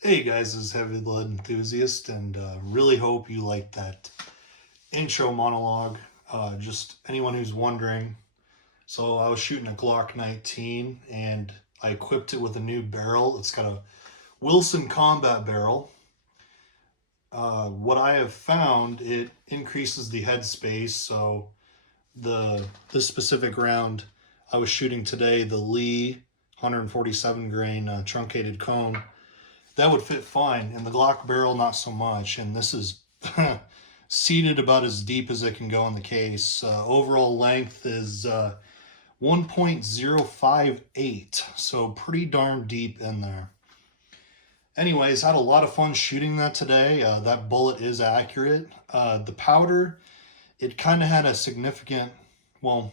Hey guys, this is Heavy Lead Enthusiast, and really hope you liked that intro monologue. Just anyone who's wondering, so I was shooting a Glock 19 and I equipped it with a new barrel. It's got a Wilson combat barrel. What I have found, it increases the headspace. So this specific round I was shooting today, the Lee 147 grain truncated cone, that would fit fine. And the Glock barrel, not so much. And this is seated about as deep as it can go in the case. Overall length is 1.058, so pretty darn deep in there. Anyways, had a lot of fun shooting that today. That bullet is accurate. The powder, it kind of had a significant, well,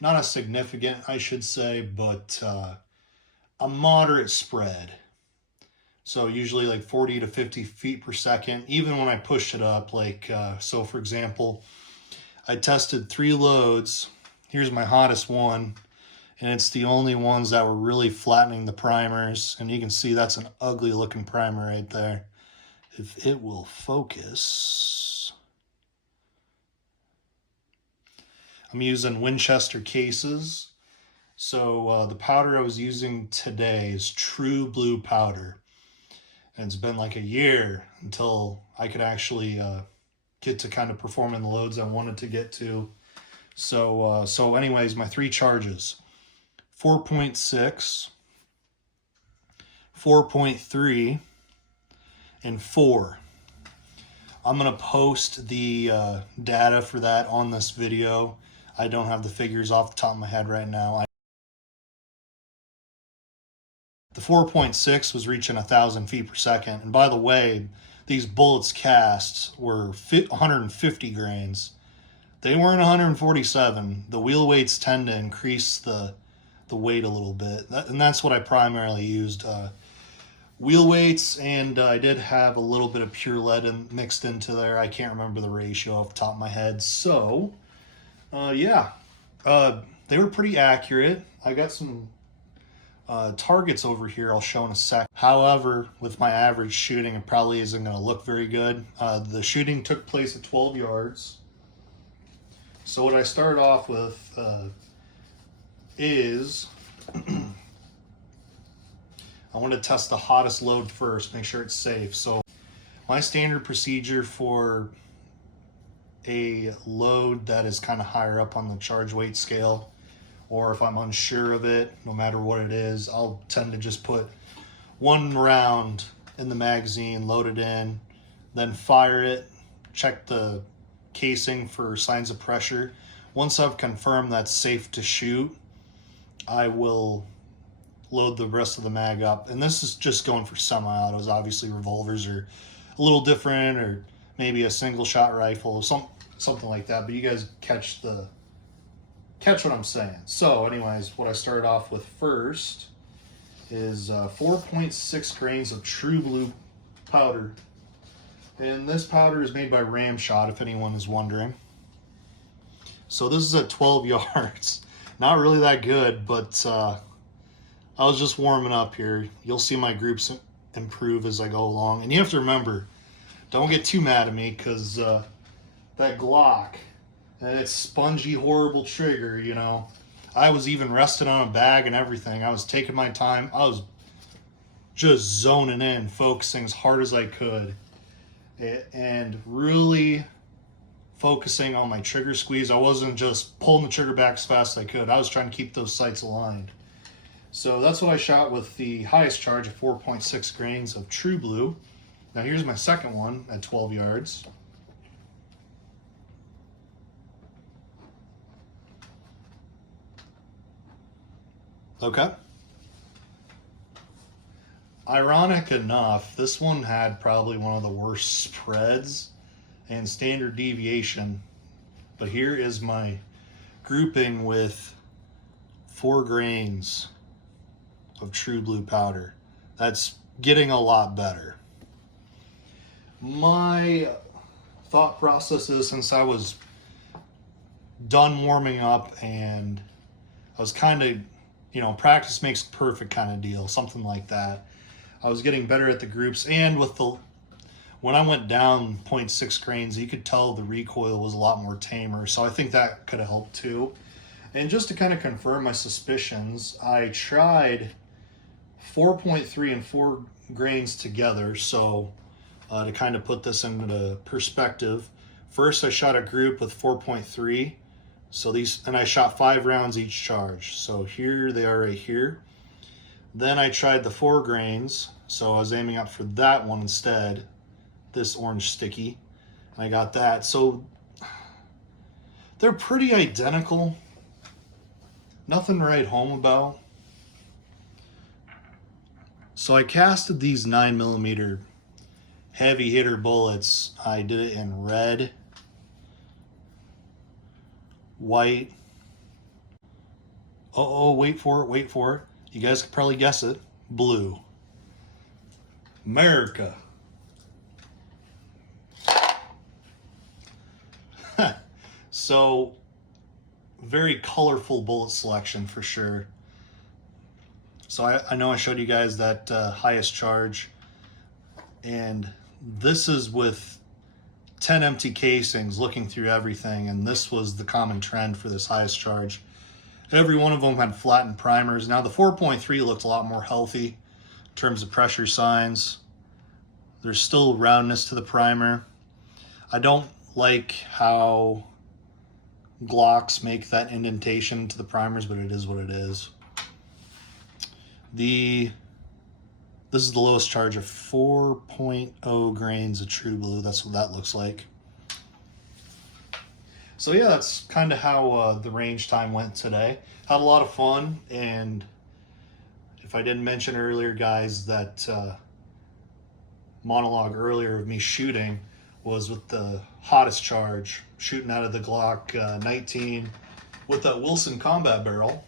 not a significant, I should say, but a moderate spread. So usually like 40 to 50 feet per second, even when I pushed it up, so for example, I tested 3 loads. Here's my hottest one, and it's the only ones that were really flattening the primers. And you can see that's an ugly looking primer right there. If it will focus. I'm using Winchester cases. So the powder I was using today is True Blue powder. And it's been like a year until I could actually get to kind of performing the loads I wanted to get to. So anyways, my 3 charges: 4.6, 4.3, and 4. I'm gonna post the data for that on this video. I don't have the figures off the top of my head right now. The 4.6 was reaching 1,000 feet per second. And by the way, these bullets cast were 150 grains. They weren't 147. The wheel weights tend to increase the weight a little bit. And that's what I primarily used. Wheel weights, and I did have a little bit of pure lead mixed into there. I can't remember the ratio off the top of my head. So, yeah. They were pretty accurate. I got some targets over here I'll show in a sec. However, with my average shooting, it probably isn't going to look very good. The shooting took place at 12 yards. So what I started off with is I want to test the hottest load first, make sure it's safe. So my standard procedure for a load that is kind of higher up on the charge weight scale, or if I'm unsure of it, no matter what it is, I'll tend to just put 1 round in the magazine, load it in, then fire it, check the casing for signs of pressure. Once I've confirmed that's safe to shoot, I will load the rest of the mag up. And this is just going for semi-autos. Obviously revolvers are a little different, or maybe a single shot rifle, something like that, but you guys catch what I'm saying. So anyways, what I started off with first is 4.6 grains of True Blue powder. And this powder is made by Ramshot, if anyone is wondering. So this is at 12 yards. Not really that good, but I was just warming up here. You'll see my groups improve as I go along. And you have to remember, don't get too mad at me, because that Glock, and it's spongy, horrible trigger, you know. I was even resting on a bag and everything. I was taking my time. I was just zoning in, focusing as hard as I could, and really focusing on my trigger squeeze. I wasn't just pulling the trigger back as fast as I could. I was trying to keep those sights aligned. So that's what I shot with the highest charge of 4.6 grains of True Blue. Now here's my second one at 12 yards. Okay. Ironic enough, this one had probably one of the worst spreads and standard deviation. But here is my grouping with 4 grains of True Blue powder. That's getting a lot better. My thought process is, since I was done warming up and I was kind of, practice makes perfect kind of deal, something like that, I was getting better at the groups, and with the when I went down 0.6 grains, you could tell the recoil was a lot more tamer. So I think that could have helped too. And just to kind of confirm my suspicions, I tried 4.3 and 4 grains together. So to kind of put this into perspective, first I shot a group with 4.3. So these, and I shot 5 rounds each charge. So here they are right here. Then I tried the 4 grains. So I was aiming up for that one instead, this orange sticky. And I got that. So they're pretty identical. Nothing to write home about. So I casted these 9mm heavy hitter bullets. I did it in red, white. Oh, wait for it, wait for it. You guys could probably guess it. Blue. America. So, very colorful bullet selection for sure. So I know I showed you guys that highest charge, and this is with 10 empty casings looking through everything, and this was the common trend for this highest charge. Every one of them had flattened primers. Now the 4.3 looked a lot more healthy in terms of pressure signs. There's still roundness to the primer. I don't like how Glocks make that indentation to the primers, but it is what it is. This is the lowest charge of 4.0 grains of true blue. That's what that looks like. So yeah, that's kind of how the range time went today. Had a lot of fun, and if I didn't mention earlier, guys, that monologue earlier of me shooting was with the hottest charge, shooting out of the Glock 19 with that Wilson combat barrel.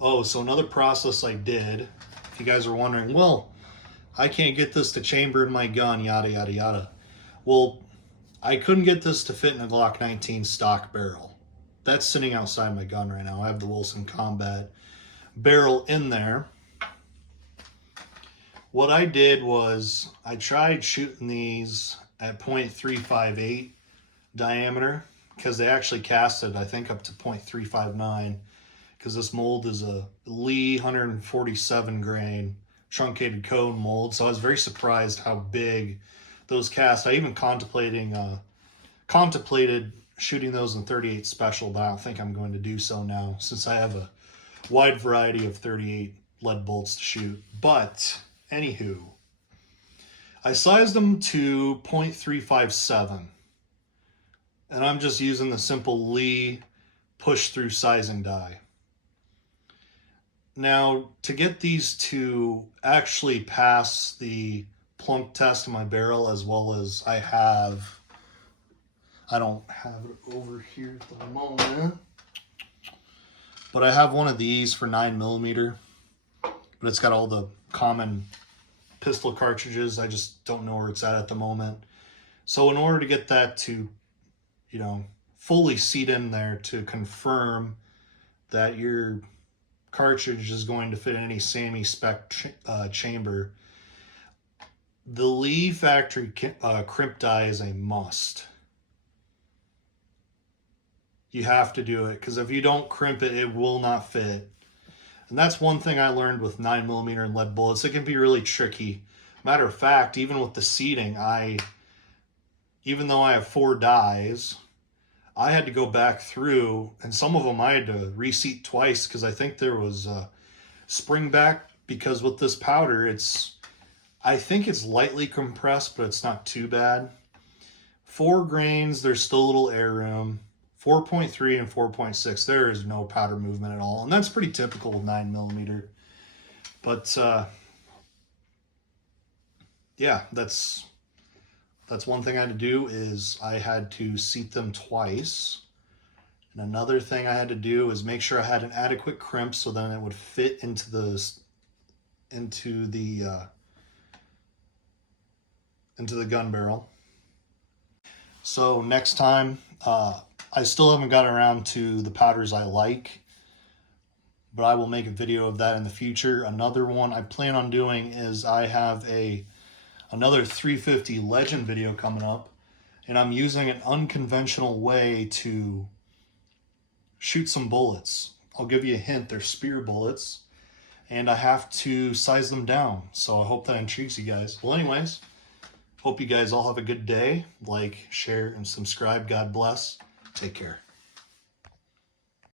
Oh, so another process I did, if you guys are wondering, well, I can't get this to chamber in my gun, yada, yada, yada. Well, I couldn't get this to fit in a Glock 19 stock barrel. That's sitting outside my gun right now. I have the Wilson Combat barrel in there. What I did was I tried shooting these at 0.358 diameter, because they actually casted, I think, up to 0.359, because this mold is a Lee 147 grain truncated cone mold. So I was very surprised how big those cast. I even contemplated shooting those in 38 special, but I don't think I'm going to do so now, since I have a wide variety of 38 lead bolts to shoot. But anywho, I sized them to 0.357, and I'm just using the simple Lee push-through sizing die. Now, to get these to actually pass the plunk test in my barrel, as well as I don't have it over here at the moment, but I have one of these for 9mm, but it's got all the common pistol cartridges. I just don't know where it's at the moment. So in order to get that to, fully seat in there to confirm that your cartridge is going to fit any SAMI spec chamber, the Lee factory crimp die is a must. You have to do it, because if you don't crimp it, it will not fit. And that's one thing I learned with 9mm and lead bullets. It can be really tricky. Matter of fact, even with the seating, even though I have 4 dies, I had to go back through, and some of them I had to reseat twice, because I think there was a spring back, because with this powder, I think it's lightly compressed, but it's not too bad. 4 grains, there's still a little air room. 4.3 and 4.6, there is no powder movement at all, and that's pretty typical with 9mm. But yeah, that's one thing I had to do, is I had to seat them twice. And another thing I had to do is make sure I had an adequate crimp, so then it would fit into the gun barrel. So next time, I still haven't got around to the powders I like. but I will make a video of that in the future. Another one I plan on doing is I have another 350 Legend video coming up, and I'm using an unconventional way to shoot some bullets. I'll give you a hint, they're spear bullets, and I have to size them down. So I hope that intrigues you guys. Well, anyways, hope you guys all have a good day. Like, share, and subscribe. God bless. Take care.